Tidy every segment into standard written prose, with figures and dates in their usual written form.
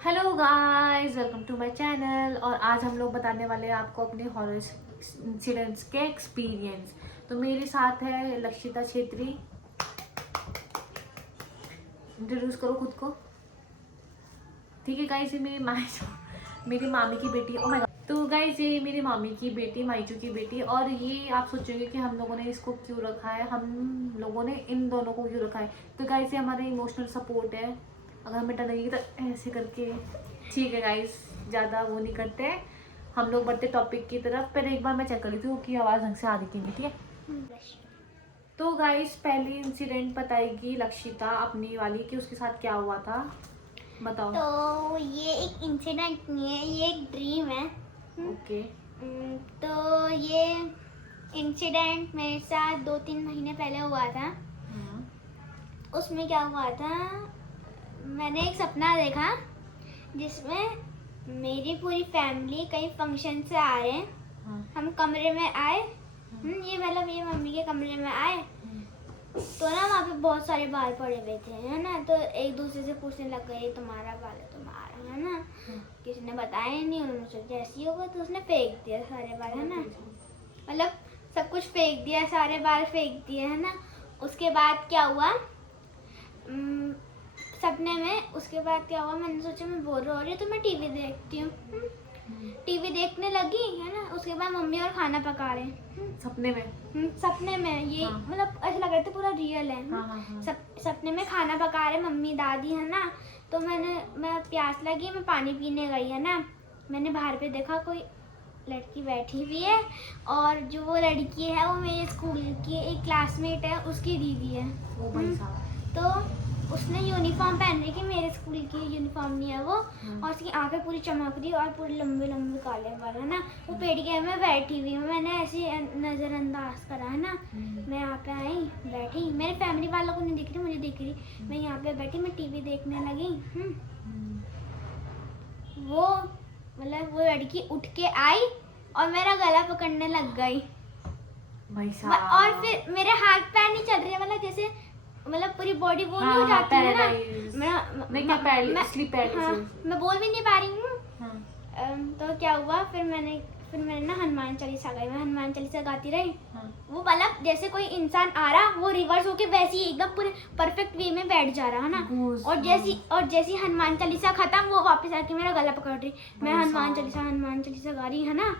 Hello guys, welcome to my channel. और आज हम लोग बताने वाले हैं आपको अपने हॉरर इंसिडेंट्स के एक्सपीरियंस। तो मेरे साथ है लक्षिता छेत्री। इंट्रोड्यूस करो खुद को। ठीक है गाइस, ये मेरी मामी की बेटी। Oh my God. तो गाइस, ये मेरी मामी की बेटी, माइचू की बेटी। और ये आप सोचेंगे कि हम लोगों ने इसको क्यों रखा है, हम लोगों ने इन दोनों को क्यों रखा है। तो गाइस, ये हमारे इमोशनल सपोर्ट है। अगर हमें डर लगेगी तो ऐसे करके। ठीक है गाइस, ज़्यादा वो नहीं करते हैं, हम लोग बढ़ते टॉपिक की तरफ। पहले एक बार मैं चेक कर लेती हूँ कि आवाज़ ढंग से आ रही थी नहीं। ठीक है। तो गाइस, पहली इंसिडेंट बताएगी लक्षिता अपनी वाली कि उसके साथ क्या हुआ था। बताओ। तो ये एक इंसिडेंट नहीं है, ये एक ड्रीम है। ओके। तो ये इंसिडेंट मेरे साथ 2-3 महीने पहले हुआ था। उसमें क्या हुआ था, मैंने एक सपना देखा जिसमें मेरी पूरी फैमिली कहीं फंक्शन से आ रहे हैं। हम कमरे में आए। ये मतलब ये मम्मी के कमरे में आए तो ना वहाँ पे बहुत सारे बाल पड़े हुए थे, है ना। तो एक दूसरे से पूछने लग गए, तुम्हारा बाल है, तुम्हारा, है ना। किसी ने बताया ही नहीं, उन्होंने सोचा ऐसी होगा तो उसने फेंक दिया सारे बाल, है ना। मतलब सब कुछ फेंक दिया, सारे बाल फेंक दिए, है ना। उसके बाद क्या हुआ, सपने में उसके बाद क्या हुआ, मैंने सोचा मैं बोर हो रही हूँ तो मैं टीवी देखती हूँ। टीवी देखने लगी, है ना। उसके बाद मम्मी और खाना पका रहे हैं सपने में। सपने में ये मतलब ऐसा लग रहा था पूरा रियल है। सपने में खाना पका रहे मम्मी दादी, है ना। तो मैं प्यास लगी, मैं पानी पीने गई, है ना। मैंने बाहर पे देखा कोई लड़की बैठी हुई है, और जो वो लड़की है वो मेरे स्कूल की एक क्लासमेट है, उसकी दीदी है। तो उसने यूनिफॉर्म पहन रखी, मेरे स्कूल की यूनिफॉर्म नहीं है वो। और उसकी आंखें पूरी चमक रही और पूरे लंबे लंबे काले बाल, है ना। वो पेड़ के में बैठी हुई, मैंने ऐसे नज़रअंदाज करा, है ना। मैं यहाँ पे आई, बैठी, मेरे फैमिली वालों को नहीं दिख रही, मुझे दिख रही। मैं यहाँ पे बैठी, मैं टीवी देखने लगी। वो मतलब वो लड़की उठ के आई और मेरा गला पकड़ने लग गई। और फिर मेरे हाथ पैर नहीं चल रहे, मतलब जैसे मतलब पूरी बॉडी वो नहीं हो जाती है ना। मैं बोल भी नहीं पा रही हूँ। तो क्या हुआ, फिर मैंने ना हनुमान चालीसा गाई, मैं हनुमान चालीसा गाती रही। वो मतलब जैसे कोई इंसान आ रहा, वो रिवर्स होके वैसे ही एकदम पूरे परफेक्ट वे में बैठ जा रहा, है ना। और जैसी हनुमान चालीसा खत्म, वो वापस आके मेरा गला पकड़ रही। मैं हनुमान चालीसा गा रही, है ना।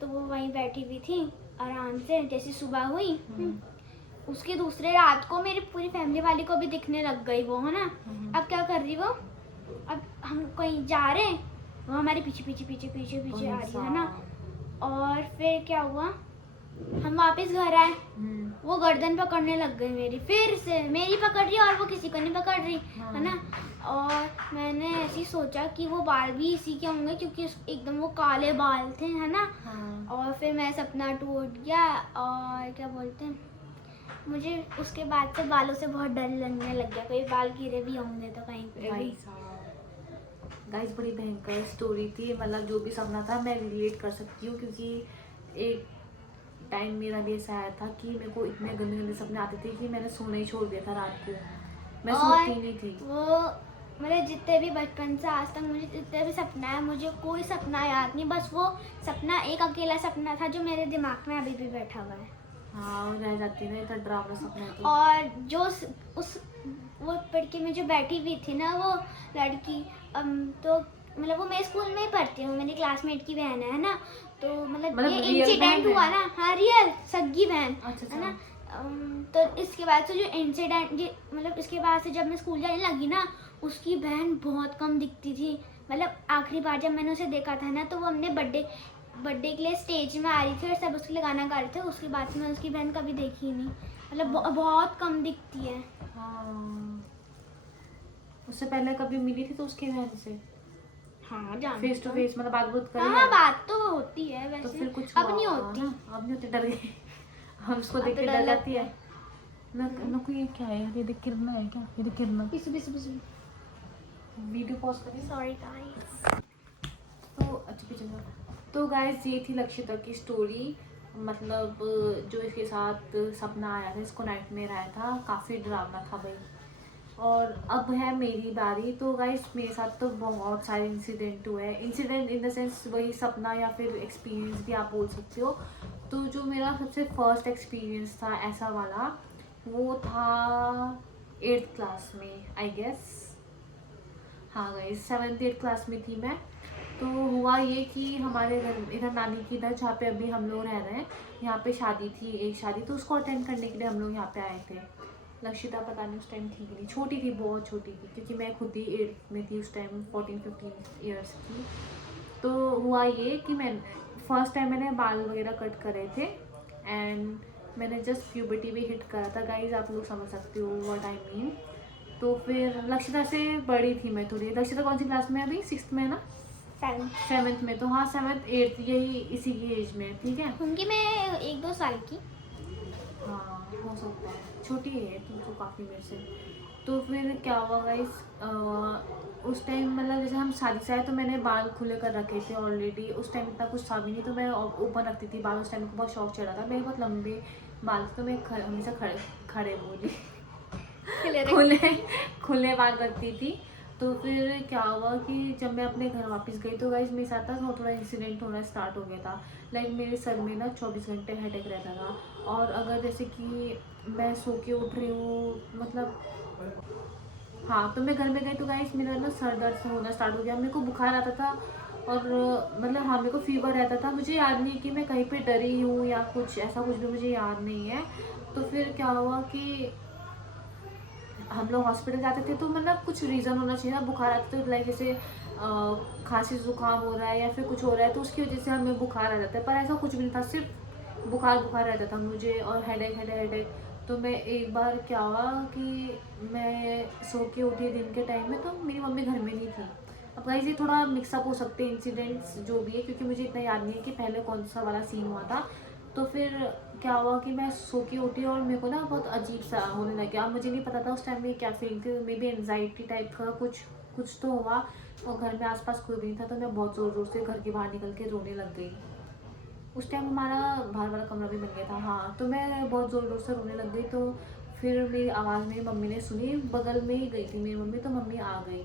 तो वो वहीं बैठी हुई थी आराम से। जैसे सुबह हुई, उसके दूसरे रात को मेरी पूरी फैमिली वाली को भी दिखने लग गई वो, है ना। अब क्या कर रही वो, अब हम कहीं जा रहे हैं, वो हमारे पीछे पीछे पीछे पीछे पीछे आ रही है ना। और फिर क्या हुआ, हम वापस घर आए, वो गर्दन पकड़ने लग गई मेरी, फिर से मेरी पकड़ रही और वो किसी को नहीं पकड़ रही, है ना। और मैंने ऐसे सोचा कि वो बाल भी इसी के होंगे, क्योंकि एकदम वो काले बाल थे, है ना। और फिर मैं सपना टूट गया। और क्या बोलते हैं, मुझे उसके बाद से बालों से बहुत डर लगने लग गया, कोई बाल गिरे भी होंगे तो कहीं पे भी। गाइस, बड़ी भयंकर स्टोरी थी। मतलब जो भी सपना था मैं रिलेट कर सकती हूँ, क्योंकि एक टाइम मेरा भी ऐसा आया था कि मेरे को इतने गंदे गंदे सपने आते थे कि मैंने सोना ही छोड़ दिया था रात को। मैं सोती नहीं थी। वो मतलब जितने भी बचपन से आज तक मुझे जितने भी सपना है, मुझे कोई सपना याद नहीं। बस वो सपना एक अकेला सपना था जो मेरे दिमाग में अभी भी बैठा हुआ है। हाँ, रह जाती है ना, इतना डरावना सपना तो। और जो उस वो लड़की में जो बैठी हुई थी ना, वो लड़की तो मतलब वो मेरे स्कूल में ही पढ़ती हूँ, मेरी क्लासमेट की बहन है ना। तो मतलब ये इंसिडेंट हुआ ना, हाँ रियल सगी बहन, है ना। तो इसके बाद से जो इंसिडेंट, मतलब इसके बाद से जब मैं स्कूल जाने लगी ना, उसकी बहन बहुत कम दिखती थी। मतलब आखिरी बार जब मैंने उसे देखा था ना, तो वो हमने बर्थडे के लिए स्टेज में आ रही थी और सब उसके लिए गाना गा रहे थे। उसके बाद से मैं उसकी बहन कभी देखी ही नहीं, मतलब बहुत कम दिखती है। उससे पहले कभी मिली थी तो उसकी बहन से? हाँ, फेस टू फेस, मतलब बात करी? हाँ, बात तो होती है वैसे। तो फिर कुछ अब नहीं होती, अब नहीं होती, डर गई। हम उसको देख के डर जाती है ना। ये क्या है, ये देख किरना है क्या, ये देख किरना। वीडियो पॉज करिए। Sorry guys. तो अच्छा पीछे तो गाइस, ये थी लक्षिता की स्टोरी। मतलब जो इसके साथ सपना आया था, इसको नाइटमेयर आया था, काफ़ी डरावना था भाई। और अब है मेरी बारी। तो गाइस मेरे साथ तो बहुत सारे इंसिडेंट हुए हैं, इंसिडेंट इन द सेंस वही सपना या फिर एक्सपीरियंस भी आप बोल सकते हो। तो जो मेरा सबसे फर्स्ट एक्सपीरियंस था ऐसा वाला, वो था 8th क्लास में आई गेस। हाँ गाइस 7th 8th क्लास में थी मैं। तो हुआ ये कि हमारे घर इधर नानी की इधर जहाँ पे अभी हम लोग रह रहे हैं, यहाँ पे शादी थी, एक शादी, तो उसको अटेंड करने के लिए हम लोग यहाँ पे आए थे। लक्षिता पता नहीं उस टाइम थी कि नहीं, छोटी थी, बहुत छोटी थी, क्योंकि मैं खुद ही 8th में थी उस टाइम, 14-15 ईयर्स की। तो हुआ ये कि मैं फर्स्ट टाइम मैंने बाल वगैरह कट करे थे एंड मैंने जस्ट प्यूबर्टी भी हिट करा था गाइज, आप लोग समझ सकते हो व्हाट आई मीन। तो फिर लक्षिता से बड़ी थी मैं थोड़ी। लक्षिता कौन सी क्लास में है अभी? 6th में है ना? 7th में। तो हाँ 7th 8th यही इसी की एज में, ठीक है। होंगी मैं 1-2 साल की। हाँ हो सकता है, छोटी है तुमको काफ़ी मेरे से। तो फिर क्या हुआ गाइस, उस टाइम मतलब जैसे हम शादी से आए तो मैंने बाल खुले कर रखे थे ऑलरेडी। उस टाइम इतना कुछ था भी नहीं, तो मैं ओपन रखती थी बाल। उस टाइम को बहुत शौक चढ़ा था, मेरे बहुत लंबे बाल थे, तो मैं हमेशा खड़े बोली खुले खुले बाल रखती थी। तो फिर क्या हुआ कि जब मैं अपने घर वापस गई तो गाइस मेरे साथ ना थोड़ा इंसिडेंट होना स्टार्ट हो गया था। लाइक मेरे सर में ना 24 घंटे हेडेक रहता था, और अगर जैसे कि मैं सो के उठ रही हूँ मतलब, हाँ, तो मैं घर में गई तो गाइस मेरा ना सर दर्द होना स्टार्ट हो गया, मेरे को बुखार आता था, और मतलब हाँ मेरे को फीवर रहता था। मुझे याद नहीं कि मैं कहीं पे डरी हूँ या कुछ ऐसा, कुछ भी मुझे याद नहीं है। तो फिर क्या हुआ कि हम लोग हॉस्पिटल जाते थे, तो मतलब कुछ रीज़न होना चाहिए ना, बुखार आता तो लाइक जैसे खांसी जुकाम हो रहा है या फिर कुछ हो रहा है, तो उसकी वजह से हमें बुखार आ जाता है। पर ऐसा कुछ भी नहीं था, सिर्फ बुखार रहता था मुझे, और हेडेक। तो मैं एक बार क्या हुआ कि मैं सो के उठी दिन के टाइम में, तो मेरी मम्मी घर में नहीं थी। अब गाइस ये थोड़ा मिक्सअप हो सकते हैं इंसिडेंट्स जो भी है, क्योंकि मुझे इतना याद नहीं है कि पहले कौन सा वाला सीन हुआ था। तो फिर क्या हुआ कि मैं सो के उठी और मेरे को ना बहुत अजीब सा होने लग गया। मुझे नहीं पता था उस टाइम में क्या फीलिंग थी, मे बी एनजाइटी टाइप का कुछ तो हुआ। और घर में आसपास कोई भी नहीं था, तो मैं बहुत ज़ोर ज़ोर से घर के बाहर निकल के रोने लग गई। उस टाइम हमारा बाहर वाला कमरा भी बन गया था। हाँ, तो मैं बहुत ज़ोर ज़ोर से रोने लग गई। तो फिर मेरी आवाज़ मेरी मम्मी ने सुनी, बगल में ही गई थी मेरी मम्मी, तो मम्मी आ गई।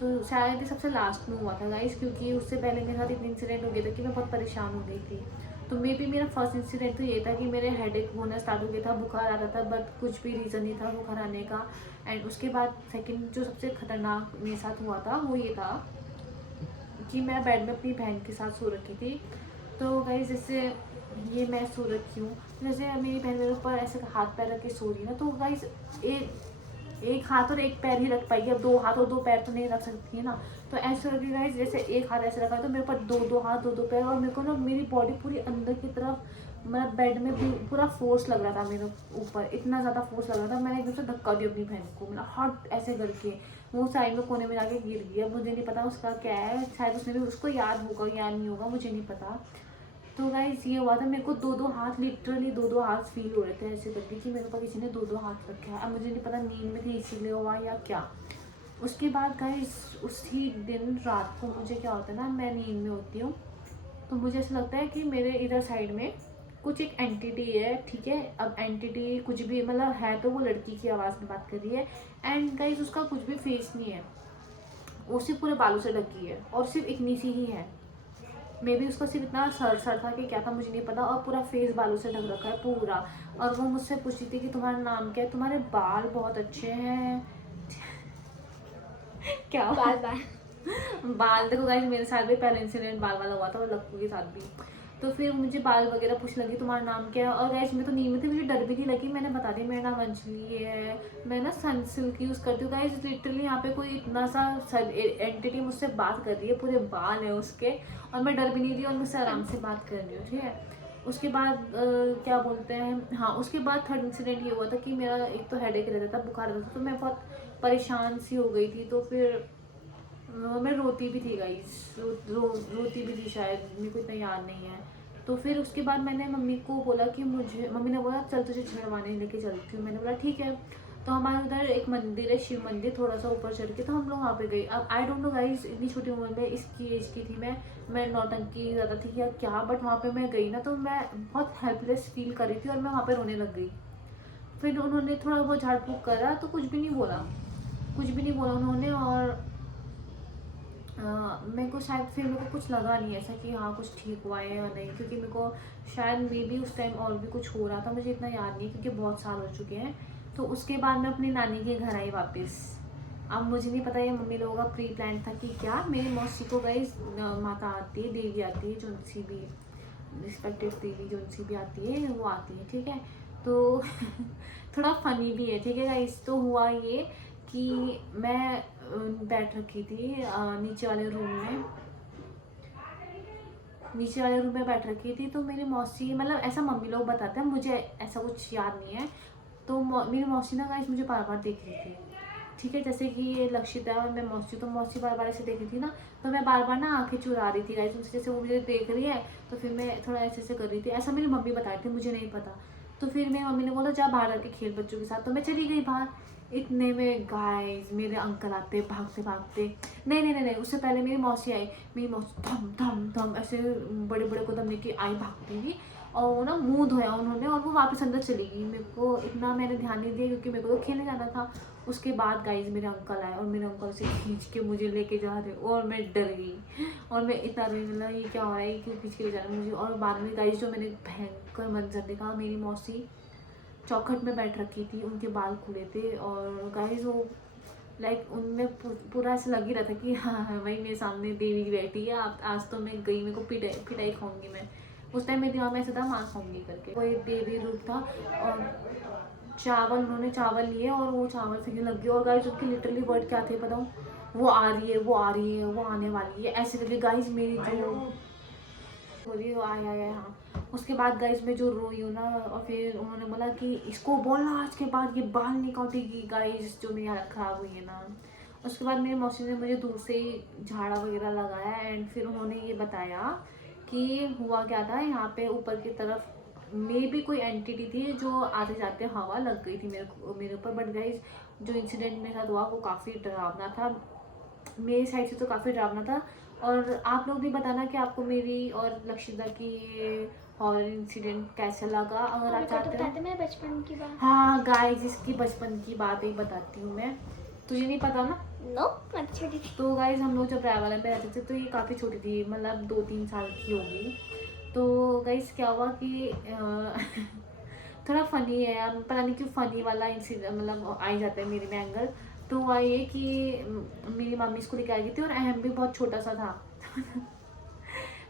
तो शायद ये सबसे लास्ट में हुआ था गाइस, क्योंकि उससे पहले मेरे साथ इतने इंसिडेंट हो गए थे कि मैं बहुत परेशान हो गई थी। तो मे बी मेरा फर्स्ट इंसिडेंट तो ये था कि मेरे हेडेक होना स्टार्ट हो गया था, बुखार आता था, बट कुछ भी रीज़न नहीं था बुखार आने का। एंड उसके बाद सेकंड जो सबसे खतरनाक मेरे साथ हुआ था वो ये था कि मैं बेड में अपनी बहन के साथ सो रखी थी। तो गाइस जैसे ये मैं सो रखी हूँ, जैसे मेरी बहन मेरे ऊपर ऐसे हाथ पैर रख के सो रही है ना, तो गाइस एक हाथ और एक पैर ही रख पाएगी, अब 2 हाथ और 2 पैर तो नहीं रख सकती है ना। तो ऐसे रखी गाइस, जैसे एक हाथ ऐसे रखा तो मेरे ऊपर 2 हाथ 2 पैर, और मेरे को ना मेरी बॉडी पूरी अंदर की तरफ, मतलब बेड में भी पूरा फोर्स लग रहा था मेरे ऊपर, इतना ज़्यादा फोर्स लग रहा था। मैंने एकदम से धक्का दिया अपनी बहन को, मतलब हट ऐसे करके, वो साइड में कोने में जाके गिर गया। मुझे नहीं पता उसका क्या है, शायद उसने भी, उसको याद होगा या नहीं होगा, मुझे नहीं पता। तो गाइस ये हुआ था, मेरे को 2 हाथ, लिटरली 2 हाथ फील हो रहे थे ऐसे करके कि मेरे ऊपर किसी ने 2 हाथ रखे हैं। अब मुझे नहीं पता नींद में थी इसीलिए हुआ या क्या। उसके बाद गाइस उसी दिन रात को मुझे क्या होता है ना, मैं नींद में होती हूँ, तो मुझे ऐसा लगता है कि मेरे इधर साइड में कुछ एक एंटिटी है, ठीक है। अब एंटिटी कुछ भी मतलब है, तो वो लड़की की आवाज़ में बात कर रही है। एंड गाइस उसका कुछ भी फेस नहीं है, वो सिर्फ पूरे बालों से ढकी है, और सिर्फ इतनी सी ही है। मे बी उसका सिर्फ इतना सर था कि क्या था मुझे नहीं पता, और पूरा फेस बालों से ढक रखा है पूरा। और वो मुझसे पूछती थी कि तुम्हारा नाम क्या है, तुम्हारे बाल बहुत अच्छे हैं क्या बाल देखो गाइस, मेरे साथ भी पहले इंसिडेंट बाल वाला हुआ था, और लक्कू के साथ भी। तो फिर मुझे बाल वगैरह पूछ लगी तुम्हारा नाम क्या है। और गाइस मैं तो नींद में थी, मुझे डर भी नहीं लगी, मैंने बता दिया मेरा नाम अंजलि है, मैं ना सनसिल्क यूज़ करती हूँ। गाइस लिटरली यहाँ पे कोई इतना सा एंटिटी मुझसे बात कर रही है, पूरे बाल है उसके, और मैं डर भी नहीं रही, और मुझसे आराम से बात कर रही हूँ, ठीक है। उसके बाद क्या बोलते हैं, हाँ उसके बाद थर्ड इंसिडेंट ये हुआ था कि मेरा एक तो हेडेक रहता था, बुखार रहता था, तो मैं बहुत परेशान सी हो गई थी। तो फिर मैं रोती भी थी गाइस, रोती भी थी शायद, मेरे को इतना याद नहीं है। तो फिर उसके बाद मैंने मम्मी को बोला कि मम्मी ने बोला चल तुझे छेड़वाने लेके चलती हूँ। मैंने बोला ठीक है। तो हमारे उधर एक मंदिर है, शिव मंदिर, थोड़ा सा ऊपर चढ़ के, तो हम लोग वहाँ पे गए। अब आई डोंट नो गाइस, इतनी छोटी उम्र में इसकी एज की थी मैं नौटंकी ज़्यादा थी या क्या, बट वहाँ पे मैं गई ना, तो मैं बहुत हेल्पलेस फील कर रही थी, और मैं वहाँ पे रोने लग गई। फिर उन्होंने थोड़ा बहुत झाड़ फूँक करा, तो कुछ भी नहीं बोला। कुछ भी नहीं बोला उन्होंने। और मेरे को शायद फिर मेरे को कुछ लगा नहीं ऐसा कि हाँ कुछ ठीक हुआ है या नहीं, क्योंकि मेरे को शायद मे बी उस टाइम और भी कुछ हो रहा था, मुझे इतना याद नहीं क्योंकि बहुत साल हो चुके हैं। तो उसके बाद मैं अपनी नानी के घर आई वापस। अब मुझे नहीं पता ये मम्मी लोगों का प्री प्लान था कि क्या। मेरी मौसी को गई माता आती है, देवी आती है, जो सी भी रिस्पेक्टेड देवी जो सी भी आती है वो आती है, ठीक है। तो थोड़ा फनी भी है, ठीक है गाइस। तो हुआ ये कि मैं बैठ रखी थी नीचे वाले रूम में, नीचे वाले रूम में बैठ रखी थी। तो मेरी मौसी, मतलब ऐसा मम्मी लोग बताते हैं, मुझे ऐसा कुछ याद नहीं है। तो मेरी मौसी ना गाइस मुझे बार बार देख रही थी, ठीक है। जैसे कि ये लक्षिता और मैं मौसी, तो मौसी बार बार ऐसे देख रही थी ना, तो मैं बार बार ना आंखें चुरा रही थी गाइस उनसे, जैसे वो मुझे देख रही है तो फिर मैं थोड़ा ऐसे ऐसे कर रही थी। ऐसा मेरी मम्मी बताई थी, मुझे नहीं पता। तो फिर मेरी मम्मी ने बोला जा बाहर आके खेल बच्चों के साथ, तो मैं चली गई बाहर। इतने में गाइस मेरे अंकल आते भागते भागते, नहीं नहीं नहीं नहीं, उससे पहले मेरी मौसी आई। मेरी मौसी धम धम धम ऐसे बड़े बड़े कदम लेके आई भागती हुई, और वो ना मुंह धोया उन्होंने और वो वापस अंदर चली गई। मेरे को इतना मैंने ध्यान नहीं दिया क्योंकि मेरे को तो खेलने जाना था। उसके बाद गाइज मेरे अंकल आए और मेरे अंकल से खींच के मुझे लेके जा रहे, और मैं डर गई और मैं इतना रोई, मतलब ये क्या हो रहा है, क्यों खींच के ले जा रहे मुझे। और बाद में गाइज जो मैंने भयंकर मंजर देखा, मेरी मौसी चौखट में बैठ रखी थी, उनके बाल खुले थे, और गाइज वो लाइक उनमें पूरा ऐसा लग ही रहा था कि हाँ भाई मेरे सामने देवी बैठी है, आज तो मैं गई, मेरे को पिटाई खाऊंगी मैं। उस टाइम मेरे दिमाग में ऐसा था मार खाऊंगी करके। वो एक देवी रूप था, और चावल, उन्होंने चावल लिए और वो चावल से लग गए। और गाइज उसके लिटरली वर्ड क्या थे बताऊँ, वो आ रही है, वो आ रही है, वो आने वाली है, ऐसे करके गाइज मेरी जो हो रही है आया आया। हाँ, उसके बाद गाइज मैं जो रोई हूँ ना, और फिर उन्होंने बोला कि इसको बोलना आज के बाद ये बाल नहीं काटेगी गाइज, जो मेरी हालत ख़राब हुई है ना। उसके बाद मेरी मौसी ने मुझे दूर से ही झाड़ा वगैरह लगाया, एंड फिर उन्होंने ये बताया कि हुआ क्या था। यहाँ पे ऊपर की तरफ मे भी कोई एंटिटी थी जो आते जाते हवा लग गई थी मेरे ऊपर। बट गाइज जो इंसिडेंट मेरे साथ हुआ वो काफ़ी डरावना था, मेरी साइड से तो काफ़ी डरावना था। और आप लोग भी बताना कि आपको मेरी और लक्षिता की हॉरर इंसिडेंट कैसा लगा, अगर आप चाहते हो। मेरे बचपन की बात। हाँ गाइस इसकी बचपन की बात ही बताती हूँ मैं, तुझे नहीं पता ना। नो मैं छोटी थी। तो गाइस हम लोग जब रायवाला में रहते थे तो ये काफ़ी छोटी थी, मतलब 2-3 साल की होगी। तो गाइस क्या हुआ कि थोड़ा फनी है, अब पता नहीं क्यों फनी वाला इंसिडेंट मतलब आ ही जाता है मेरे में एंगल। तो हुआ ये कि मेरी मम्मी इसको लेके आई गई थी, और अहम भी बहुत छोटा सा था।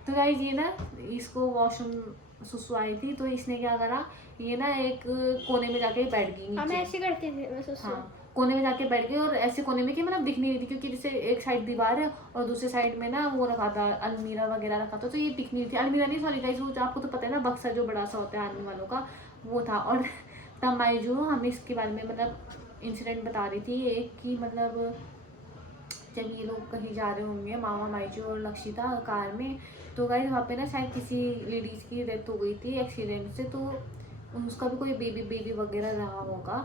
तो गाइस ये ना इसको वॉशरूम सुसु आई थी, तो इसने क्या करा, ये ना एक कोने में जाके बैठ गई नीचे। मैं ऐसे करती थी मैं सुसु। हाँ कोने में जाके बैठ गई, और ऐसे कोने में कि मतलब दिख नहीं रही थी, क्योंकि जैसे एक साइड दीवार है और दूसरे साइड में ना वो रखा था अलमीरा वगैरह रखा था, तो ये दिख नहीं रही थी। अलमीरा नहीं सॉरी गाइस, वो आपको तो पता है ना बक्सा जो बड़ा सा होता है आदमी वालों का, वो था। और तब माई जो हमें इसके बारे में मतलब इंसिडेंट बता रही थी एक कि मतलब जब ये लोग कहीं जा रहे होंगे मामा माईजू और लक्षिता कार में, तो गाइस वहाँ पे ना शायद किसी लेडीज़ की डेथ हो गई थी एक्सीडेंट से, तो उसका भी कोई बेबी वगैरह रहा होगा,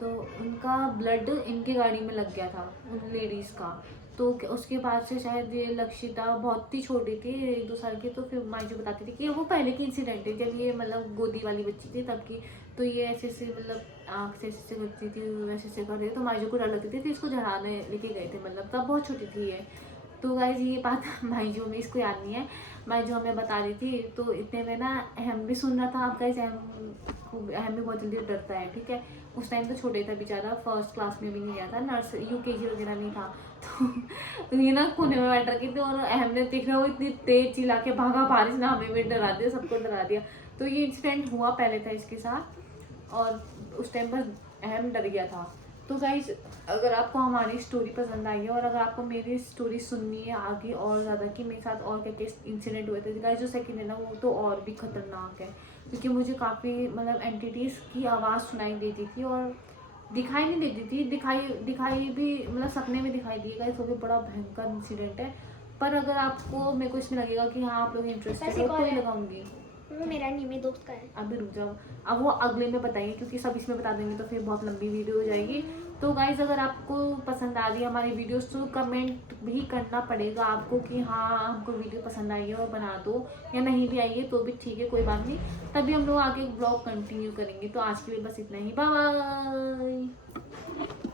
तो उनका ब्लड इनके गाड़ी में लग गया था उन लेडीज़ का। तो उसके बाद से शायद ये लक्षिता बहुत ही छोटी थी 1-2 साल की, तो फिर माईजू बताती थी कि वो पहले की इंसिडेंट है जब ये मतलब गोदी वाली बच्ची थी तब की। तो ये ऐसे ऐसे मतलब आँख से ऐसे करती थी, वैसे ऐसे कर रही थी, तो माईजू को डर लगती थी, तो इसको झड़ाने लेके गए थे, मतलब तब बहुत छोटी थी ये। तो गाइस ये बात माईजू में इसको याद नहीं है, माईजू हमें बता रही थी। तो इतने में ना अहम भी सुन रहा था। आप गाइस अहम भी बहुत जल्दी डरता है, ठीक है। उस टाइम तो छोटे था बेचारा, फर्स्ट क्लास में भी नहीं गया था, नर्स UKG वगैरह नहीं था। तो ये ना कोने में बैठ रखी थी, और अहम ने देख रहा वो इतनी तेज चिल्ला के भागा, बारिश ने हमें भी डरा दिया, सबको डरा दिया। तो ये इंसिडेंट हुआ पहले था इसके साथ, और उस टाइम पर अहम डर गया था। तो गाइज अगर आपको हमारी स्टोरी पसंद आई है, और अगर आपको मेरी स्टोरी सुननी है आगे और ज़्यादा कि मेरे साथ और क्या क्या इंसिडेंट हुए थे, गाइज जो सेकंड है ना वो तो और भी ख़तरनाक है, क्योंकि मुझे काफ़ी मतलब एंटिटीज़ की आवाज़ सुनाई देती थी और दिखाई नहीं देती थी, दिखाई भी मतलब सपने में दिखाई दिए। गाइज वो भी बड़ा भयंकर इंसिडेंट है। पर अगर आपको मेरे को इसमें लगेगा कि हाँ आप लोग इंटरेस्टेड हो तो ही लगाऊंगी। मेरा नहीं, मेरे दोस्त का है। अभी रुक जाओ, अब वो अगले में बताएंगे, क्योंकि सब इसमें बता देंगे तो फिर बहुत लंबी वीडियो हो जाएगी। तो गाइज अगर आपको पसंद आ रही है हमारी वीडियोस तो कमेंट भी करना पड़ेगा आपको कि हाँ हमको वीडियो पसंद आई है और बना दो, या नहीं भी आई है तो भी ठीक है, कोई बात नहीं, तभी हम लोग आगे ब्लॉग कंटिन्यू करेंगे। तो आज के लिए बस इतना ही, बाय बाय।